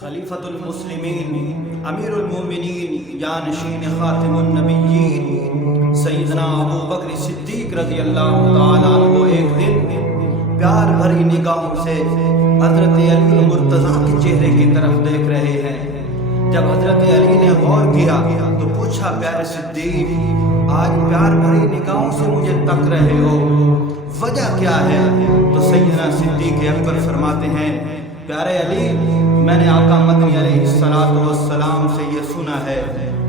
خلیفۃ المسلمین امیر المومنین جانشین خاتم النبیین سیدنا ابو بکر صدیق رضی اللہ تعالیٰ عنہ ایک دن پیار بھری نگاہوں سے حضرت علی المرتضیٰ کے چہرے کی طرف دیکھ رہے ہیں۔ جب حضرت علی نے غور کیا تو پوچھا، پیارے صدیق آج پیار بھری نگاہوں سے مجھے تک رہے ہو، وجہ کیا ہے؟ تو سیدنا صدیق اکبر فرماتے ہیں، پیارے علی میں نے آقا مدنی علیہ السلام سے یہ سنا ہے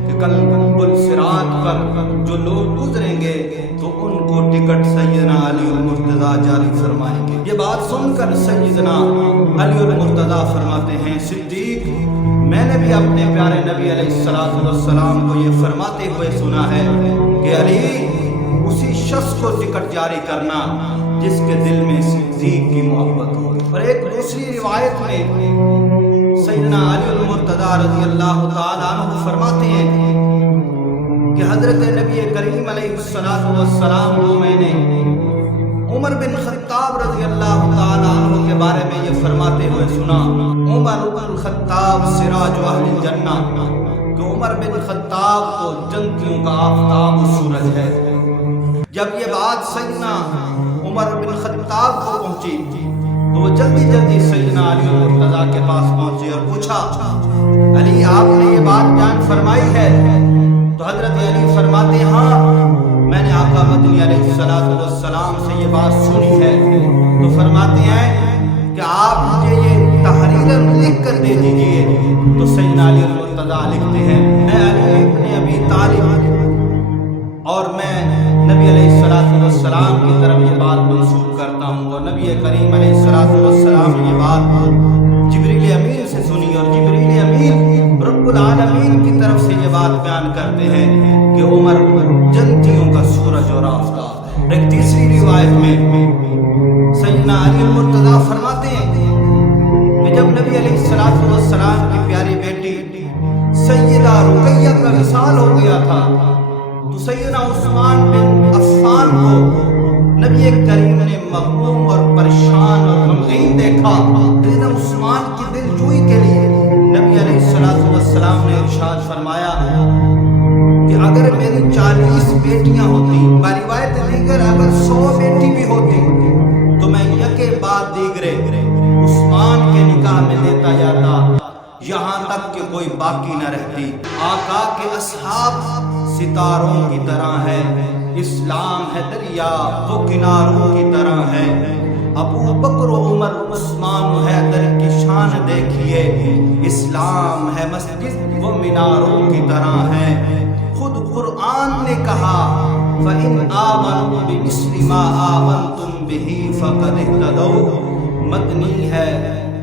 کہ کل پل صراط پر جو لوگ گزریں گے تو ان کو ٹکٹ سیدنا علی المرتضیٰ جاری فرمائیں گے۔ یہ بات سن کر سیدنا علی المرتضیٰ فرماتے ہیں، صدیق میں نے بھی اپنے پیارے نبی علیہ السلام کو یہ فرماتے ہوئے سنا ہے کہ علی اسی شخص کو ٹکٹ جاری کرنا جس کے دل میں صدیق کی محبت ہو۔ اور ایک دوسری روایت میں سیدنا علی المرتضیٰ رضی اللہ تعالیٰ عنہ فرماتے ہیں کہ حضرت نبی کریم علیہ السلام کو میں نے عمر بن خطاب رضی اللہ تعالیٰ عنہ کے بارے میں یہ فرماتے ہوئے سنا، عمر بن الخطاب سراج اہل الجنہ، کہ عمر بن خطاب تو جنتیوں کا آفتاب و سورج ہے۔ جب یہ بات سیدنا عمر بن خطاب کو پہنچی تو وہ جلدی سیدنا علی المرتضیٰ کے پاس پہنچے اور پوچھا، علی آپ نے یہ بات جان فرمائی ہے؟ تو حضرت علی فرماتے، ہاں میں نے آقا مدنی علیہ السلام سے یہ بات سنی ہے۔ تو فرماتے ہیں کہ آپ مجھے یہ تحریر لکھ کر دے دیجئے۔ تو سیدنا علی المرتضیٰ لکھتے ہیں، میں علی ابن ابی طالب اور میں نبی علیہ السلام کی طرف یہ بات منسوب کرتا ہوں، اور نبی کریم علیہ السلام نے یہ بات جبریل امین سے سنی، اور جبریل امین رب العالمین کی طرف سے یہ بات بیان کرتے ہیں کہ عمر جنتیوں کا سورج اور آفتاب ہے۔ ایک تیسری روایت میں سیدنا علی المرتضیٰ فرماتے ہیں کہ جب نبی علیہ السلام کی پیاری بیٹی سیدہ رقیہ کا وصال ہو گیا تھا تو سیدنا عثمان بن عفان کو نبی کریم نے مغموم اور پریشان اور غمگین دیکھا۔ سیدنا عثمان کی دل جوئی کے لیے نبی علیہ السلام نے ارشاد فرمایا کہ اگر میری 40 بیٹیاں ہوتی، روایت دیگر اگر 100 بیٹی بھی ہوتی تو میں یکے بعد دیگرے عثمان کے نکاح میں دیتا جاتا، یہاں تک کہ کوئی باقی نہ رہتی۔ آقا کے اصحاب ستاروں کی طرح ہے، اسلام ہے دریا وہ کناروں کی طرح ہے۔ ابو بکر و عمر عثمان و حیدر کی شان دیکھیے، اسلام ہے مسجد وہ میناروں کی طرح ہے۔ خود قرآن نے کہا فَإِنْ آمَنُوا بِمِثْلِ مَا آمَنْتُمْ بِهِ فَقَدِ اهْتَدَوْا، مدنی ہے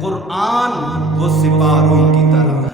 قرآن وہ سپاروں کی طرح۔